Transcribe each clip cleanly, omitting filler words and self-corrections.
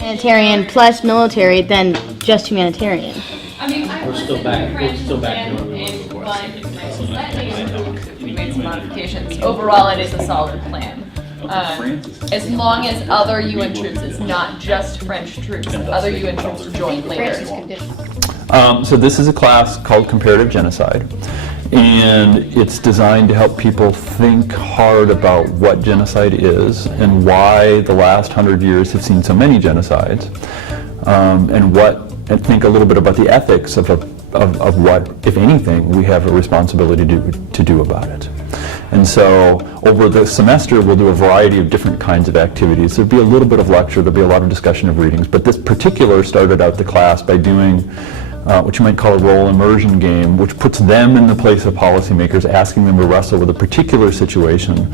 Humanitarian plus military than just humanitarian. We're still back to where we were before. We made some modifications. Overall, it is a solid plan. As long as other UN troops, it's not just French troops, other UN troops join later. So this is a class called Comparative Genocide, and it's designed to help people think hard about what genocide is and why the last 100 years have seen so many genocides, and think a little bit about the ethics of what, if anything, we have a responsibility to do about it. And so over the semester we'll do a variety of different kinds of activities. There'll be a little bit of lecture, there'll be a lot of discussion of readings, but this particular started out the class by doing what you might call a role immersion game, which puts them in the place of policymakers, asking them to wrestle with a particular situation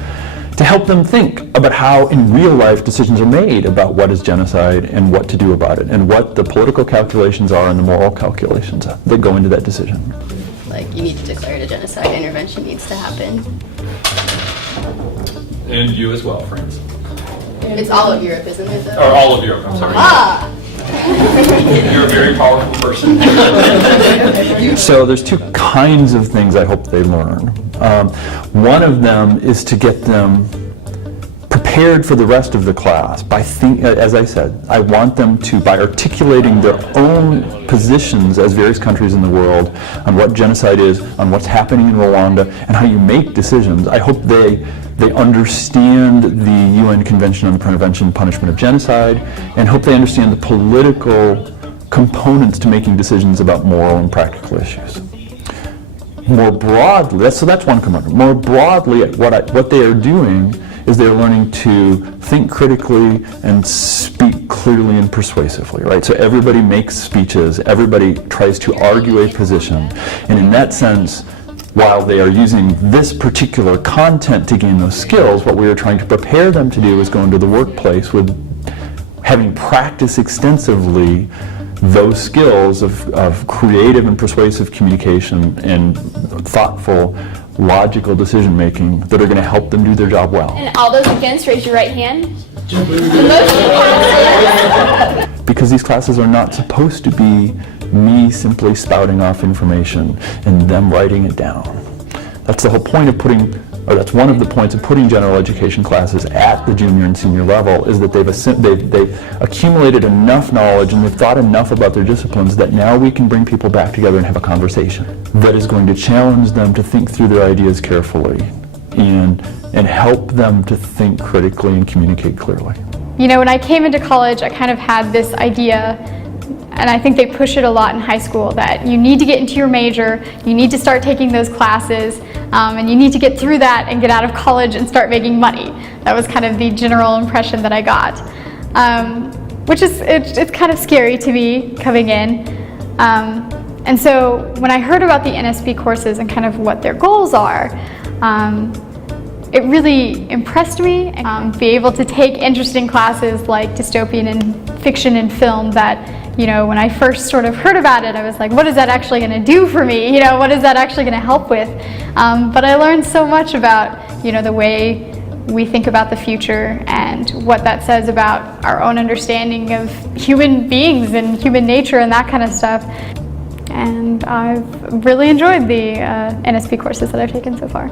to help them think about how in real life decisions are made about what is genocide and what to do about it, and what the political calculations are and the moral calculations that go into that decision. Like, you need to declare it a genocide, intervention needs to happen. And you as well, France. It's all of Europe, isn't it, though? Or all of Europe, I'm sorry. Ah! You're a very powerful person. So there's two kinds of things I hope they learn. One of them is to get them prepared for the rest of the class by as I said, I want them to, by articulating their own positions as various countries in the world on what genocide is, on what's happening in Rwanda, and how you make decisions. I hope they understand the UN Convention on the Prevention and Punishment of Genocide, and hope they understand the political components to making decisions about moral and practical issues. More broadly, so that's one component. More broadly, what they are doing is they're learning to think critically and speak clearly and persuasively, right? So everybody makes speeches, everybody tries to argue a position, and in that sense, while they are using this particular content to gain those skills, what we are trying to prepare them to do is go into the workplace with having practiced extensively those skills of creative and persuasive communication and thoughtful, logical decision making that are going to help them do their job well. And all those against, raise your right hand. The motion passes. Because these classes are not supposed to be me simply spouting off information and them writing it down. That's the whole point of that's one of the points of putting general education classes at the junior and senior level, is that they've accumulated enough knowledge and they've thought enough about their disciplines that now we can bring people back together and have a conversation that is going to challenge them to think through their ideas carefully and help them to think critically and communicate clearly. You know, when I came into college, I kind of had this idea, and I think they push it a lot in high school, that you need to get into your major, you need to start taking those classes, and you need to get through that and get out of college and start making money. That was kind of the general impression that I got, which is, it's kind of scary to me coming in. And so when I heard about the NSP courses and kind of what their goals are, it really impressed me, and be able to take interesting classes like dystopian and fiction and film that, you know, when I first sort of heard about it, I was like, what is that actually going to do for me? You know, what is that actually going to help with? But I learned so much about, you know, the way we think about the future and what that says about our own understanding of human beings and human nature and that kind of stuff. And I've really enjoyed the NSP courses that I've taken so far.